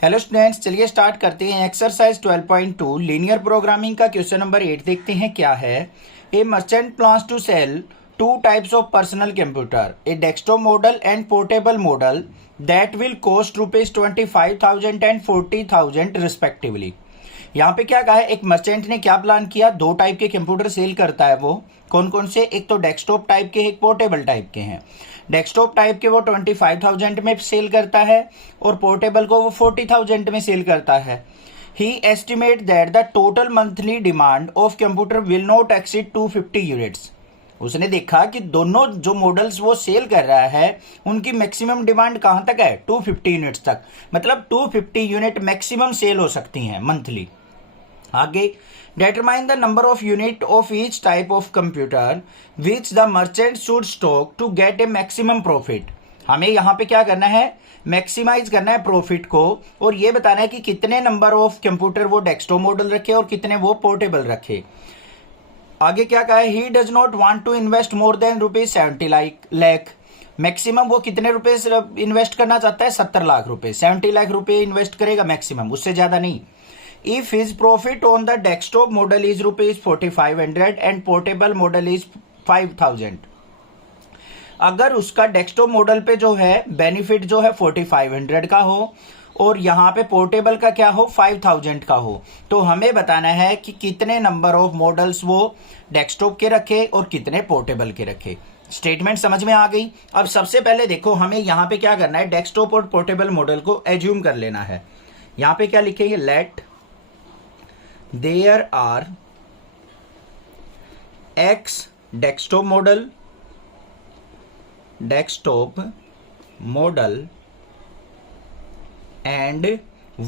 Hello students, चलिए start करते हैं। एक्सरसाइज 12.2 लीनियर प्रोग्रामिंग का क्वेश्चन नंबर 8 देखते हैं क्या है। A merchant plans to sell two types of personal computer, a desktop model and portable model that will cost ₹25,000 and 40,000 respectively. यहाँ पे क्या कहा है, एक मर्चेंट ने क्या प्लान किया, दो टाइप के कंप्यूटर सेल करता है। वो कौन कौन से, एक तो डेस्कटॉप टाइप के, एक पोर्टेबल टाइप के हैं। डेस्कटॉप टाइप के वो 25,000 में सेल करता है और पोर्टेबल को वो 40,000 में सेल करता है। He estimate that the total monthly demand of computer will not exceed 250 units. उसने देखा कि दोनों जो मॉडल्स वो सेल कर रहा है उनकी मैक्सिमम डिमांड कहां तक है, 250 यूनिट्स तक। मतलब 250 यूनिट मैक्सिमम सेल हो सकती हैं मंथली। आगे, determine the number of unit of each type of computer which the merchant should stock to get a maximum profit। हमें यहाँ पे क्या करना है, मैक्सिमाइज करना है प्रॉफिट को, और ये बताना है कि कितने नंबर ऑफ कंप्यूटर वो डेस्कटॉप मॉडल रखे और कितने वो पोर्टेबल रखे। आगे क्या कहा है, he does not want to invest more than ₹70 lakh. Maximum वो कितने रुपए इन्वेस्ट करना चाहता है, 70 लाख रुपए, 70 लाख रुपए इन्वेस्ट करेगा मैक्सिमम, उससे ज्यादा नहीं। If his profit on the desktop model is ₹4,500 and portable model is 5,000, अगर उसका डेस्कटॉप मॉडल पे जो है बेनिफिट जो है 4,500 का हो और यहाँ पे पोर्टेबल का क्या हो, 5,000 का हो, तो हमें बताना है कि कितने नंबर ऑफ मॉडल्स वो डेस्कटॉप के रखे और कितने पोर्टेबल के रखे। स्टेटमेंट समझ में आ गई। अब सबसे पहले देखो, हमें यहाँ पे क्या करना है, डेस्कटॉप और पोर्टेबल मॉडल को एज्यूम कर लेना है। यहाँ पे क्या लिखेंगे, late there are X desktop model and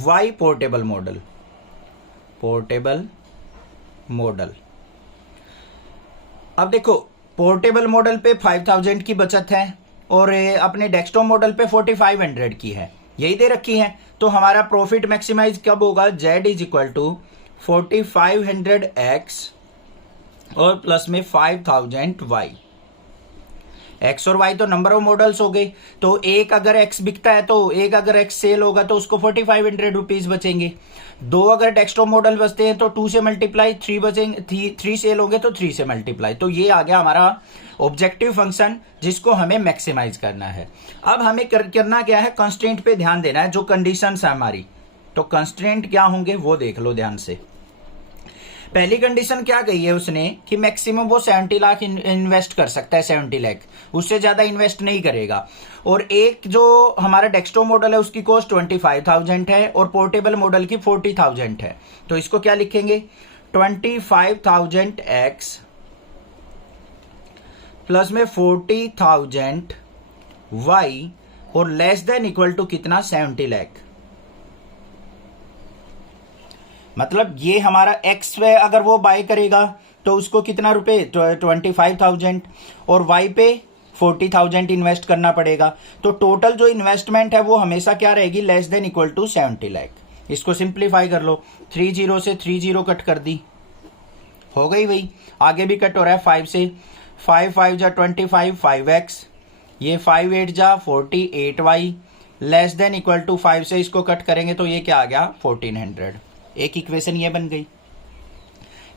Y portable model। अब देखो, पोर्टेबल मॉडल पे 5,000 की बचत है और अपने डेस्कटॉप मॉडल पे 4,500 की है, यही दे रखी है। तो हमारा प्रॉफिट मैक्सिमाइज कब होगा, Z is equal to 4,500X और प्लस में 5,000Y। X और Y तो नंबर ऑफ मॉडल्स हो गए, तो एक अगर X बिकता है तो एक अगर X सेल होगा तो उसको 4,500 रुपीज बचेंगे। दो अगर डेस्कटॉप मॉडल बचते हैं तो 2 से मल्टीप्लाई, 3 बचेंगे, 3 सेल होंगे तो 3 से मल्टीप्लाई। तो ये आ गया हमारा ऑब्जेक्टिव फंक्शन जिसको हमें मैक्सिमाइज करना है। अब हमें करना क्या है, कंस्ट्रेंट पे ध्यान देना है, जो कंडीशंस है हमारी। तो कंस्ट्रेंट क्या होंगे वो देख लो ध्यान से। पहली कंडीशन क्या कही है उसने कि मैक्सिमम वो 70 लाख इन्वेस्ट कर सकता है, 70 लाख, उससे ज्यादा इन्वेस्ट नहीं करेगा। और एक जो हमारा डेस्कटॉप मॉडल है उसकी कॉस्ट 25,000 है और पोर्टेबल मॉडल की 40,000 है। तो इसको क्या लिखेंगे, 25,000X प्लस में 40,000Y और लेस देन इक्वल टू कितना, 70 लाख। मतलब ये हमारा X पे अगर वो बाय करेगा तो उसको कितना रुपए, 25,000 और Y पे 40,000 इन्वेस्ट करना पड़ेगा। तो टोटल जो इन्वेस्टमेंट है वो हमेशा क्या रहेगी, less than equal to 70 lakh. इसको सिंप्लीफाई कर लो, 3 0 से 3 0 कट कर दी, हो गई वही। आगे भी कट हो रहा है 5 से, 5 5 जा 25, 5X, ये 5 8 जा 48Y, less than equal to 5 से इसको कट करेंगे तो ये क्या आ गया, 1400। एक इक्वेशन ये बन गई।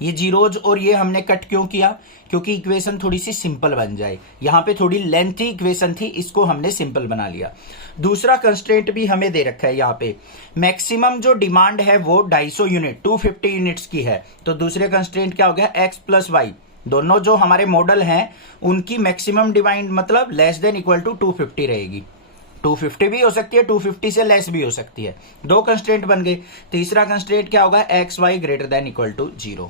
ये जीरोज और ये हमने कट क्यों किया, क्योंकि इक्वेशन थोड़ी सी सिंपल बन जाए। यहां पे थोड़ी लेंथी इक्वेशन थी, इसको हमने सिंपल बना लिया। दूसरा कंस्ट्रेंट भी हमें दे रखा है यहाँ पे, मैक्सिमम जो डिमांड है वो 250 यूनिट, 250 यूनिट्स की है। तो दूसरे कंस्ट्रेंट क्या हो गया, X प्लस Y, दोनों जो हमारे मॉडल हैं उनकी मैक्सिमम डिमांड मतलब लेस देन इक्वल टू 250 रहेगी। 250 भी हो सकती है, 250 से लेस भी हो सकती है। दो कंस्ट्रेंट बन गए। तीसरा कंस्ट्रेंट क्या होगा, XY greater than equal to 0।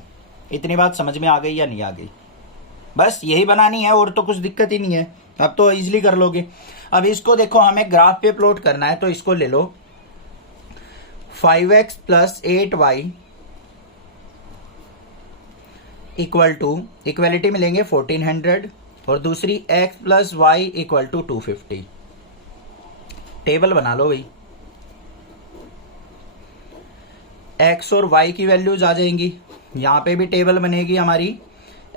इतनी बात समझ में आ गई या नहीं आ गई, बस यही बनानी है और तो कुछ दिक्कत ही नहीं है, अब तो इजीली कर लोगे। अब इसको देखो, हमें ग्राफ पे प्लॉट करना है, तो इसको ले लो 5X plus 8Y equal to, equality में लेंगे 1400 और दूसरी X plus Y equal to 250। Table बना लो भाई, X और Y की वैल्यूज आ जाएंगी, यहां पे भी टेबल बनेगी हमारी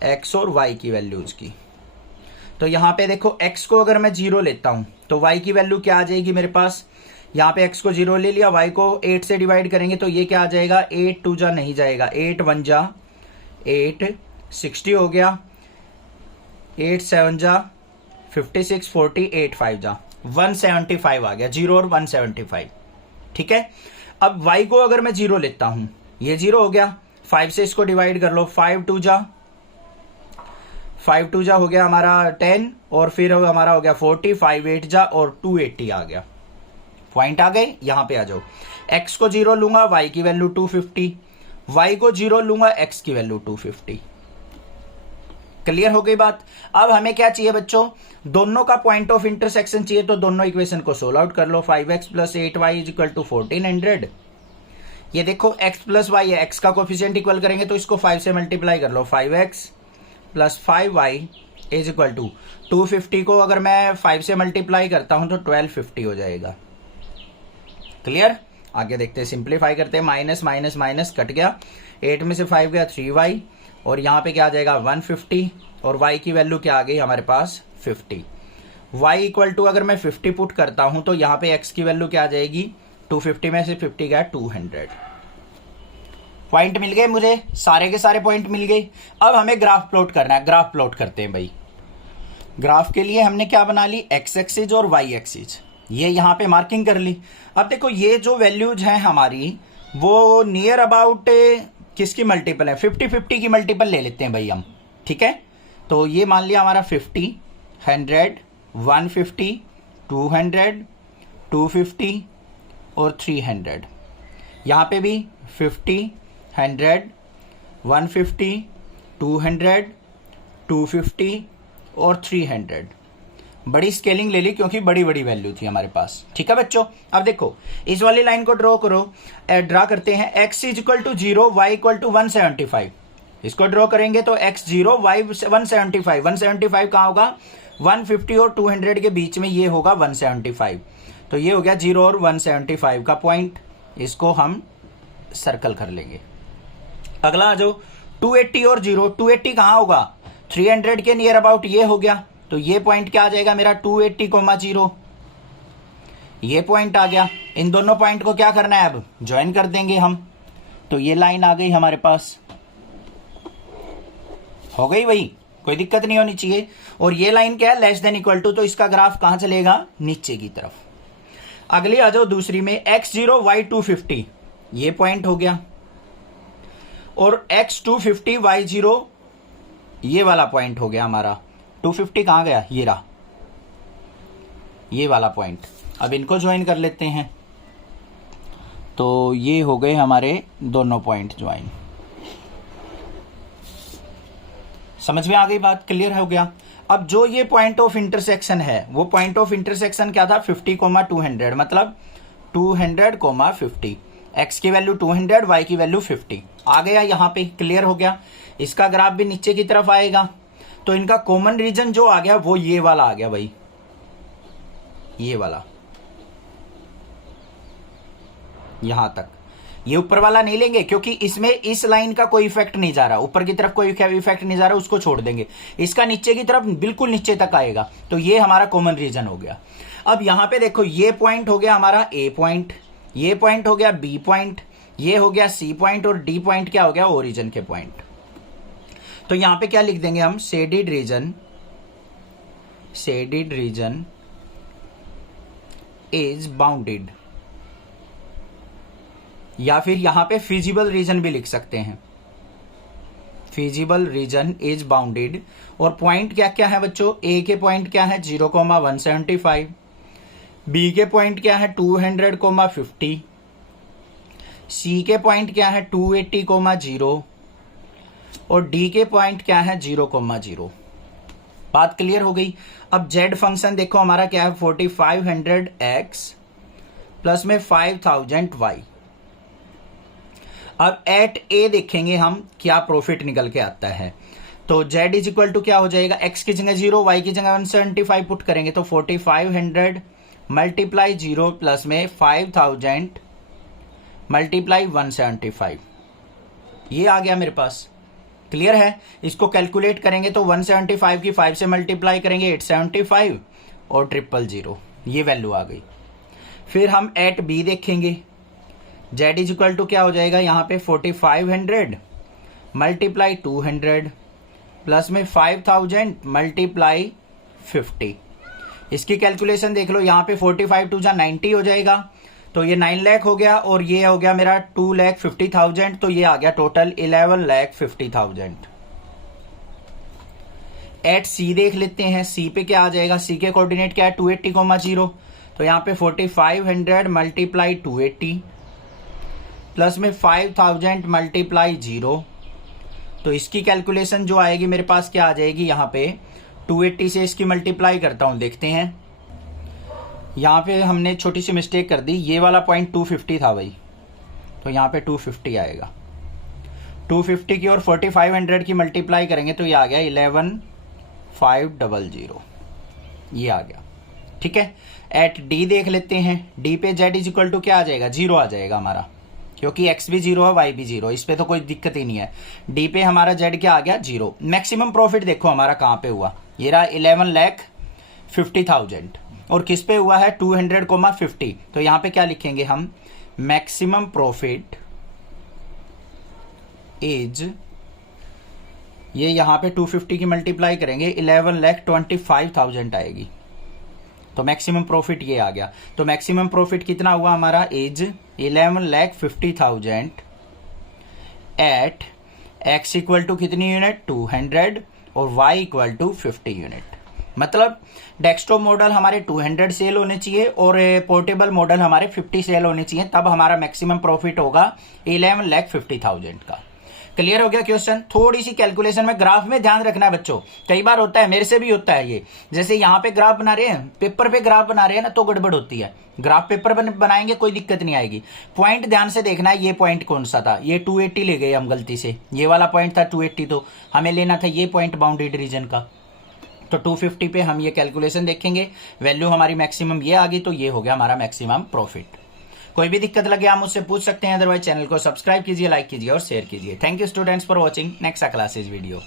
X और Y की वैल्यूज की। तो यहां पे देखो X को अगर मैं 0 लेता हूं तो Y की वैल्यू क्या आ जाएगी मेरे पास, यहाँ पे x को 0 ले लिया, y को 8 से डिवाइड करेंगे तो ये क्या आ जाएगा, 8 2 जा नहीं जाएगा, 8 1 जा 8 60 हो गया, 8 7 जा 56 40 8 5 जा 175 आ गया, 0 और 175। ठीक है, अब y को अगर मैं 0 लेता हूं, ये 0 हो गया, 5 से इसको डिवाइड कर लो, 5 2 जा हो गया हमारा 10 और फिर हमारा हो गया 40, 5 8 जा और 280 आ गया। पॉइंट आ गए, यहां पे आ जाओ। x को 0 लूंगा, y की वैल्यू 250, y को 0 लूंगा, x की वैल्यू 250। क्लियर हो गई बात। अब हमें क्या चाहिए बच्चों, दोनों का पॉइंट ऑफ इंटरसेक्शन चाहिए, तो दोनों इक्वेशन को सोल्व आउट कर लो। 5x plus 8y is equal to 1400। ये देखो x प्लस वाई है, x का कोफिशिएंट इक्वल करेंगे तो इसको 5 से मल्टीप्लाई कर लो, 5x plus 5y is equal to 250 को अगर मैं 5 से मल्टीप्लाई करता हूं तो 1250 हो जाएगा। क्लियर, आगे देखते हैं, सिंप्लीफाई करते हैं, माइनस माइनस माइनस कट गया, 8 में से 5 गया 3y और यहाँ पे क्या आ जाएगा 150 और y की वैल्यू क्या आ गई हमारे पास 50। y इक्वल टू अगर मैं 50 पुट करता हूं तो यहाँ पे x की वैल्यू क्या आ जाएगी, 250 में से 50 गया 200। पॉइंट मिल गए मुझे, सारे के सारे पॉइंट मिल गए। अब हमें ग्राफ प्लॉट करना है, ग्राफ प्लॉट करते हैं भाई। ग्राफ के लिए हमने क्या बना ली, x एक्सिस और y एक्सिस, ये यहाँ पे मार्किंग कर ली। अब देखो ये जो वैल्यूज हैं हमारी वो नियर अबाउट किसकी मल्टीपल है, 50-50 की मल्टीपल ले लेते हैं भाई हम। ठीक है, तो ये मान लिया हमारा 50, 100, 150, 200, 250 और 300। यहाँ पे भी 50, 100, 150, 200, 250 और 300। बड़ी स्केलिंग ले ली क्योंकि बड़ी बड़ी वैल्यू थी हमारे पास। ठीक है बच्चों, अब देखो इस वाली लाइन को ड्रॉ करो, ड्रा करते हैं। x is equal to 0, y equal to 175। इसको ड्रॉ करेंगे तो x 0, y 175। 175 कहाँ होगा, 150 और 200 के बीच में ये होगा 175। तो ये हो गया 0 और 175 का पॉइंट, इसको हम सर्कल कर लेंगे। अगला आ जाओ, 280 और 0, 280 कहाँ होगा, 300 के नियर अबाउट ये हो गया, तो ये पॉइंट क्या आ जाएगा मेरा 280,0। ये पॉइंट आ गया। इन दोनों पॉइंट को क्या करना है, अब ज्वाइन कर देंगे हम, तो ये लाइन आ गई हमारे पास, हो गई भाई, कोई दिक्कत नहीं होनी चाहिए। और ये लाइन क्या है, लेस देन इक्वल टू, तो इसका ग्राफ कहां चलेगा, नीचे की तरफ। अगली आ जाओ दूसरी में, x0 y 250, ये पॉइंट हो गया, और x 250 y0 ये वाला पॉइंट हो गया हमारा। 250 कहाँ गया, ये रहा, ये वाला पॉइंट। अब इनको ज्वाइन कर लेते हैं, तो ये हो गए हमारे दोनों पॉइंट ज्वाइन। समझ में आ गई बात, क्लियर हो गया। अब जो ये पॉइंट ऑफ इंटरसेक्शन है, वो पॉइंट ऑफ इंटरसेक्शन क्या था, 50,200, मतलब 200,50। x की वैल्यू 200, y की वैल्यू 50 आ गया यहाँ पे, क्लियर हो गया। इसका ग्राफ भी नीचे की तरफ आएगा, तो इनका कॉमन रीजन जो आ गया वो ये वाला आ गया भाई, ये वाला, यहां तक। ये ऊपर वाला नहीं लेंगे क्योंकि इसमें इस लाइन का कोई इफेक्ट नहीं जा रहा, ऊपर की तरफ कोई इफेक्ट नहीं जा रहा, उसको छोड़ देंगे। इसका नीचे की तरफ बिल्कुल नीचे तक आएगा, तो ये हमारा कॉमन रीजन हो गया। अब यहां पे देखो, ये पॉइंट हो गया हमारा ए पॉइंट, ये पॉइंट हो गया बी पॉइंट, ये हो गया सी पॉइंट, और डी पॉइंट क्या हो गया, ओरिजिन के पॉइंट। तो यहां पे क्या लिख देंगे हम, शेडेड रीजन इज बाउंडेड, या फिर यहां पे फिजिबल रीजन भी लिख सकते हैं, फिजिबल रीजन इज बाउंडेड। और पॉइंट क्या क्या है बच्चों, ए के पॉइंट क्या है 0,175, बी के पॉइंट क्या है 200,50, सी के पॉइंट क्या है 280,0 और डी के पॉइंट क्या है 0,0। बात क्लियर हो गई। अब जेड फंक्शन देखो हमारा क्या है, 4500x प्लस में 5000y। अब एट ए देखेंगे हम क्या प्रॉफिट निकल के आता है, तो z इज इक्वल टू क्या हो जाएगा, x की जगह 0, y की जगह 175 पुट करेंगे तो 4500 मल्टीप्लाई 0 प्लस में 5000 मल्टीप्लाई 175, ये आ गया मेरे पास। क्लियर है, इसको कैलकुलेट करेंगे तो 175 की 5 से मल्टीप्लाई करेंगे 875 और 000, ये वैल्यू आ गई। फिर हम एट बी देखेंगे। z इज इक्वल टू क्या हो जाएगा यहाँ पे 4500 मल्टीप्लाई 200 प्लस में 5000 मल्टीप्लाई 50। इसकी कैलकुलेशन देख लो, यहाँ पे 45 टू जा 90 हो जाएगा, तो ये 9 लाख हो गया और ये हो गया मेरा 2,50,000, तो ये आ गया टोटल 11,50,000। एट सी देख लेते हैं। सी पे क्या आ जाएगा, सी के कोऑर्डिनेट क्या है 280,0, तो यहाँ पे 4500 मल्टीप्लाई 280 प्लस में 5000 मल्टीप्लाई 0। तो इसकी कैलकुलेशन जो आएगी मेरे पास क्या आ जाएगी, यहाँ पे 280 से इसकी मल्टीप्लाई करता हूं, देखते हैं। यहाँ पे हमने छोटी सी मिस्टेक कर दी, ये वाला पॉइंट 250 था भाई, तो यहाँ पे 250 आएगा। 250 की और 4500 की मल्टीप्लाई करेंगे तो ये आ गया 11,500, ये आ गया। ठीक है, एट डी देख लेते हैं। डी पे z इज इक्वल टू क्या आ जाएगा, 0 आ जाएगा हमारा, क्योंकि x भी 0 है y भी 0, इस पे तो कोई दिक्कत ही नहीं है। डी पे हमारा z क्या आ गया, 0। मैक्सिमम प्रॉफिट देखो हमारा कहां पे हुआ, ये रहा 11,50,000 और किस पे हुआ है 200,50। तो यहां पे क्या लिखेंगे हम, मैक्सिमम प्रॉफिट इज, ये यहां पे 250 की मल्टीप्लाई करेंगे 11,25,000 आएगी, तो मैक्सिमम प्रॉफिट ये आ गया। तो मैक्सिमम प्रॉफिट कितना हुआ हमारा, is 11,50,000 at x equal to कितनी यूनिट 200 और y इक्वल टू 50 यूनिट। मतलब डेस्कटॉप मॉडल हमारे 200 सेल होने चाहिए और पोर्टेबल मॉडल हमारे 50 सेल होने चाहिए, तब हमारा मैक्सिमम प्रॉफिट होगा 11,50,000 का। क्लियर हो गया क्वेश्चन। थोड़ी सी कैलकुलेशन में ग्राफ में ध्यान रखना है बच्चों, कई बार होता है, मेरे से भी होता है ये, जैसे यहाँ पे ग्राफ बना रहे हैं, पेपर पे ग्राफ बना रहे हैं ना, तो गड़बड़ होती है। ग्राफ पेपर पर बनाएंगे कोई दिक्कत नहीं आएगी, पॉइंट ध्यान से देखना है। ये पॉइंट कौन सा था, ये 280 ले गए हम गलती से, ये वाला पॉइंट था 280, तो हमें लेना था ये पॉइंट बाउंड्री रीजन का। तो 250 पे हम ये कैलकुलेशन देखेंगे, वैल्यू हमारी मैक्सिमम ये आ गई, तो ये हो गया हमारा मैक्सिमम प्रॉफिट। कोई भी दिक्कत लगे आप मुझसे पूछ सकते हैं, अदरवाइज चैनल को सब्सक्राइब कीजिए, लाइक कीजिए और शेयर कीजिए। Thank you students for watching next classes video.